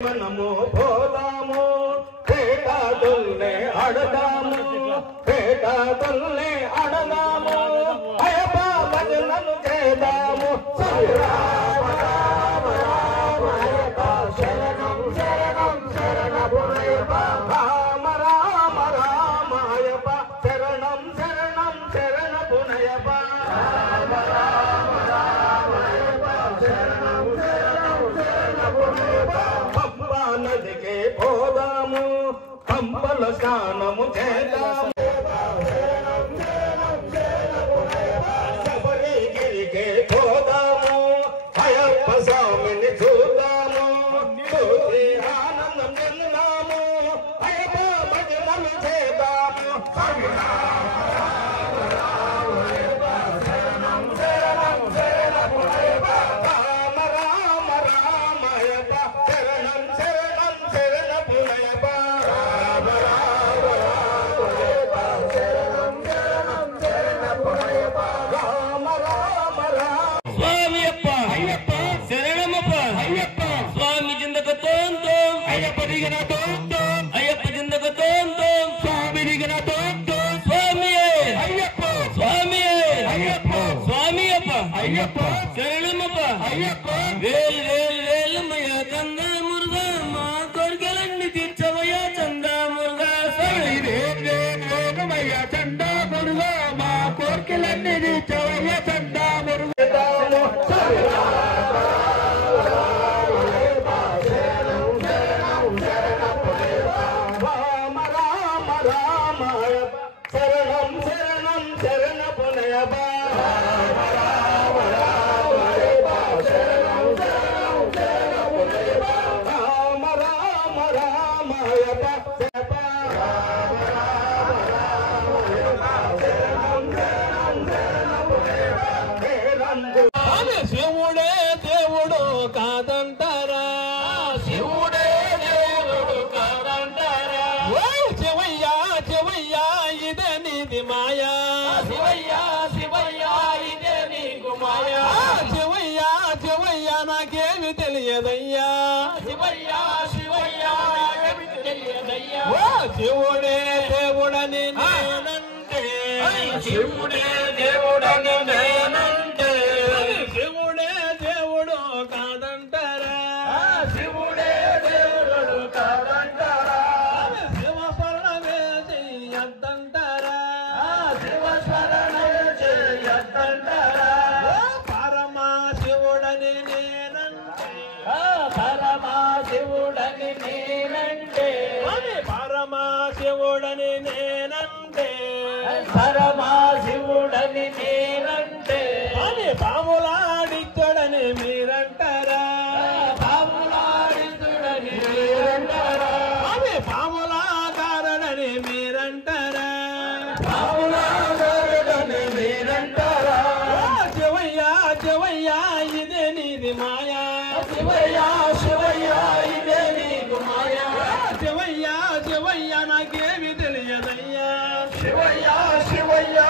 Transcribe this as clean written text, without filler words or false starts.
మనము పోదాము పేటదుల్నే అడదాము పేటదుల్నే అడదాము అయ్యప్ప భజనలు చేద్దాము రామ రామ రామ అయ్యప్ప శరణం శరణం శరణమయ్యప్ప రామ రామ రామ అయ్యప్ప శరణం శరణం శరణమయ్యప్ప రామ రామ రామ అయ్యప్ప శరణం శరణం శరణమయ్యప్ప నదికే పోదాము పంపల స్నానము చేద్దాము శబరిగిరికే పోదాము అయ్యప్ప స్వామిని చూద్దాము చూసి ఆనందం చెందాము అయ్యప్ప భజనలు చేద్దాము శివుడే దేవుడు కాదంటారా శివుడే దేవుడు కాదంటారా శివయ్యా శివయ్యా ఇదే నీది మాయా శివయ్యా శివయ్యా ఇదే నీకు మాయా శివయ్యా శివయ్యా నాకేమి తెలియదయ్యా శివయ్యా శివయ్యా నాకేమి తెలియదయ్యా శివుడే దేవుడని నేనంటే శివుడే దేవుడని నేనంటే శివుడే దేవుడు కాదంటారా శివుడే దేవుడు కాదంటారా శివస్మరణమే చెయ్యద్దంటారా శివస్మరణమే చెయ్యద్దంటారా పరమా శివుడని నేనంటే పరమా శివుడని నేనంటే పరమా శివుడని నేనంటే పరమా శివుడని నేనంటే పాములాడిచ్చడని మీరంటారా పాములాడిచ్చుడని మీరంటారా పాములాగారడని మీరంటారా పాములాగారడని మీరంటారా శివయ్యా శివయ్యా ఇదే నీది మాయా శివయ్యా శివయ్యా ఇదే నీకు మాయా శివయ్యా శివయ్యా నాకేమి తెలియదయ్యా శివయ్యా శివయ్యా